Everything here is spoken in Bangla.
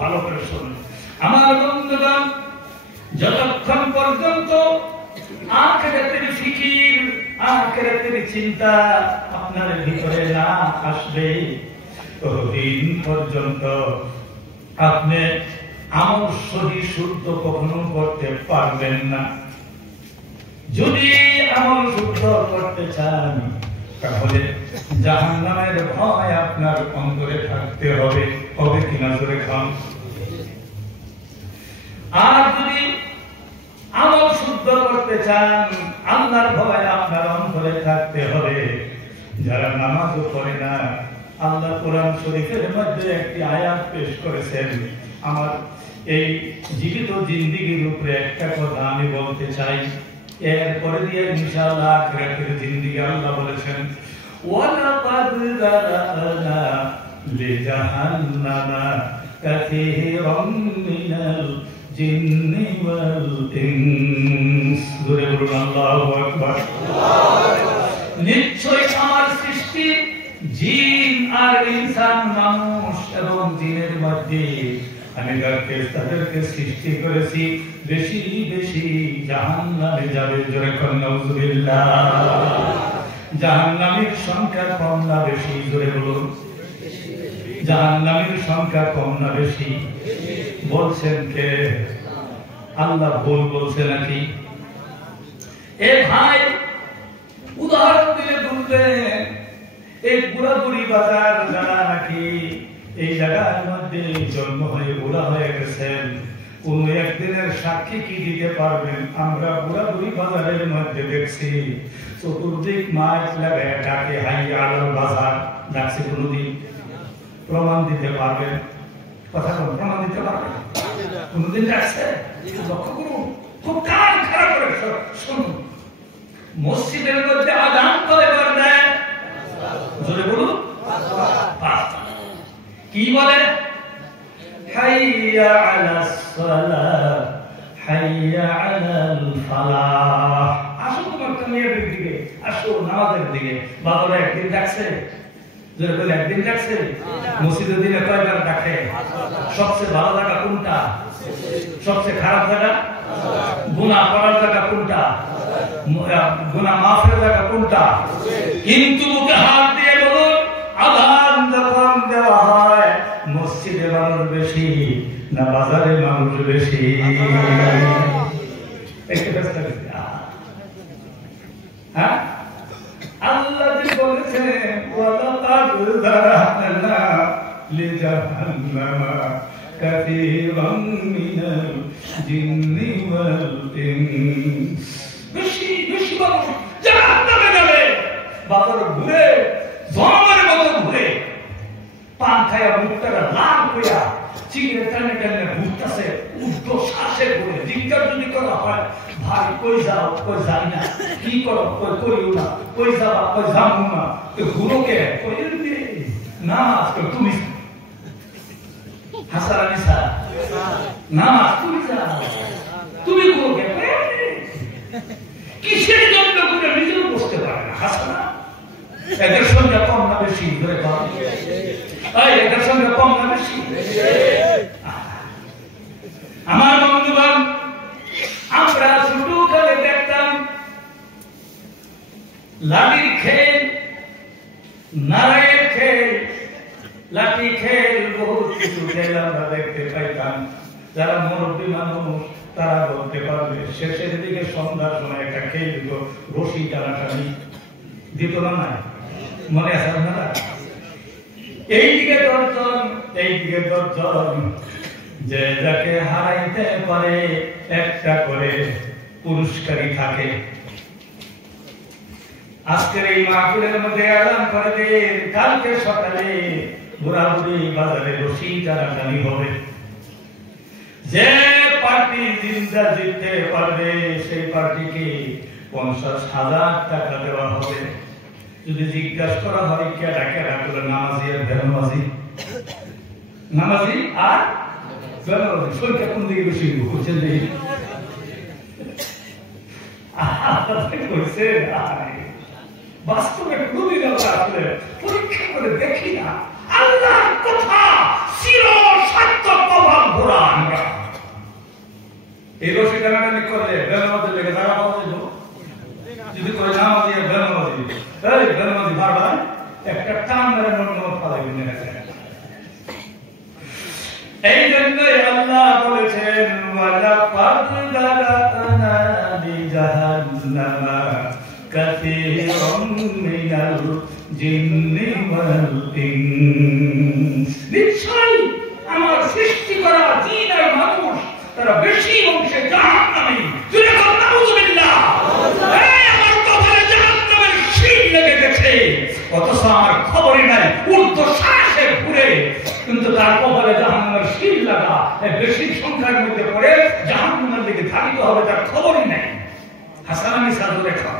ভালো করে শুনুন আমার বন্ধুগণ, যতক্ষণ পর্যন্ত আখিরাতের ফিকির, আখিরাতের চিন্তা আপনার ভিতরে না আসবে, ততদিন পর্যন্ত আপনি আমল সহি শুদ্ধ কখনো করতে পারবেন না। যদি আমল শুদ্ধ করতে চান তাহলে জাহান্নামের ভয় আপনার অন্তরে থাকতে হবে। হবে কিনা জোরে খান। আর যদি আমল শুদ্ধ করতে চান আল্লাহর ভয় আপনার অন্তরে থাকতে হবে। যারা নামাজও পড়ে না, আল্লাহ কোরআন শরীফের মধ্যে একটি আয়াত পেশ করেছেন। আমার এই জীবিত জিন্দেগির উপরে একটা কথা আমি বলতে চাই, এরপরে দিয়ে ইনশাআল্লাহ আখিরাতের জিন্দেগি আল্লাহ বলেছেন, ওয়ালাকাদ যারানা লিজাহান্নামা কাসীরাম মিনাল জিন্নি ওয়াল ইনস। জোরে বলুন আল্লাহু আকবার। নিশ্চয় আমার সৃষ্টি জিন আর ইনসান, মানুষ এবং জিনের মধ্যে আমি তাদেরকে সৃষ্টি করেছি বেশি বেশি জাহান্নামে যাবে। জোরে কোন নাউযুবিল্লাহ। জাহান্নামের সংখ্যা কম না বেশি? জোরে বলুন। জাহান্নামের সংখ্যা কম না বেশি? বলছেন কে? আল্লাহ ভুল বলছে নাকি? এ ভাই, উদাহরণ দিলে বলবেন এই বুড়াবুড়ি বাজার যারা নাকি এই জায়গার মধ্যে জন্ম হয়ে বুড়া হয়ে গেছেন, কোন একদিনের সাক্ষী কি দিতে পারবেন? আমরা বুড়াবুড়ি বাজারের মধ্যে দেখছি চতুর্দিক মাইক লাগায় ডাকে হাইয়া আলাল বাজার। ডাকছে কোনদিন? প্রমাণ দিতে পারবেন? কথা প্রমাণ দিতে পারবেন? কোনদিন ডাকছে? লক্ষ্য করুন, খুব কান খারাপ করে শুনুন। মসজিদের মধ্যে আযান কয়বার দেয়? জোরে বলুন। কি বলে? হাইয়া আলাস সালাহ, হাইয়া আলাল ফালাহ। আসো তোমার কামিয়াবের দিকে, আসো নামাজের দিকে। বাবারা একদিন ডাকছে? জোরে বলে একদিন ডাকছে? মসজিদের দিনে কয়বার ডাকে? সবচেয়ে ভালো জায়গা কোনটা? সবচেয়ে খারাপ জায়গা? গুনাহ করার জায়গা কোনটা? গুনাহ মাফের জায়গা কোনটা? কিন্তু মুখে হাত দিয়ে বলুন, আযান যখন দেওয়া হয় মসজিদে মানুষ বেশি না বাজারে মানুষ বেশি? হ্যাঁ, আল্লাহ যে বলেছেন ওয়ালাকাদ যারানা লিজাহান্নামা কাসীরাম মিনাল জিন্নি ওয়াল ইনস। বেশি বেশি মানুষ জাহান্নামে যাবে। বাজার ঘুরে জমার মতো ঘুরে পান খায়া মুখটারা লাল হইয়া চিড়ে টানে টানে ঘুরতেছে উল্টো শ্বাসে ঘুরে। জিজ্ঞাসা যদি করা হয়, ভাই কই যাও? কই যাই না। কি করো? কই করিও না। কই যাবা? কই যাবো না। ঘুরো কে? কই না তুমি হাসান আনিসা না তুমি যাও। তুমি ঘুরো কে? কিসের জন্য করে নিজেও বুঝতে পারে না। হাসানা এদের সঙ্গে কম না বেশি? ধরে কম। এদের সঙ্গে কম না বেশি? আমার বন্ধুগণ, আমরা ছোটকালে দেখতাম লাঠির খেল, নারায়ের খেল, লাঠি খেল, বহুত কিছু খেল আমরা দেখতে পাইতাম। যারা মুরব্বী মানুষ তারা বলতে পারবে। শেষের দিকে সন্ধ্যার সময় একটা খেল দিত, রশি টানাটানি দিত না? নাই মনে আছে আপনারা? এইদিকে 10 জন, এইদিকে 10 জন, যে যাকে হারাইতে পারে একটা করে পুরস্কারই থাকে। আজকের এই মাহফিলের মধ্যে এলান করে দে, কালকে সকালে বুড়াবুড়ি বাজারে রশি টানাটানি হবে। যে পার্টি জিন্দা জিততে পারবে সেই পার্টিকে 50,000 টাকা দেওয়া হবে। যদি জিজ্ঞাসা করা হয় কেডা কেডা, বলে নামাজি আর বেনামাজি। নামাজি আর বেনামাজি। সংখ্যা কোন দিকে বেশি? বুঝছেন দেখি করছে। বাস্তবে খুবই আসলে পরীক্ষা করে দেখি না। আল্লাহর কথা চির সত্য কথা জাহান্নামা কাসীরুম মিনাল জিন্নি ওয়াল ইনস। নিশ্চয় আমার সৃষ্টি করা জিন আর মানুষ তারা বেশি অংশে জাহান্নামী। জুড়ে বল নাউযুবিল্লাহ। এই আমার কপালে জাহান্নামের শিল লেগে গেছে, অথচ আমার খবরই নাই, উর্ধ্ব শ্বাসে ঘুরে কিন্তু তার কপালে জাহান্নামের শিল লাগা, বেশি সংখ্যার মধ্যে পড়ে জাহান্নামের দিকে ধাবিত হবে, তার খবরই নাই। হাসান আলী সাদুর লেখা।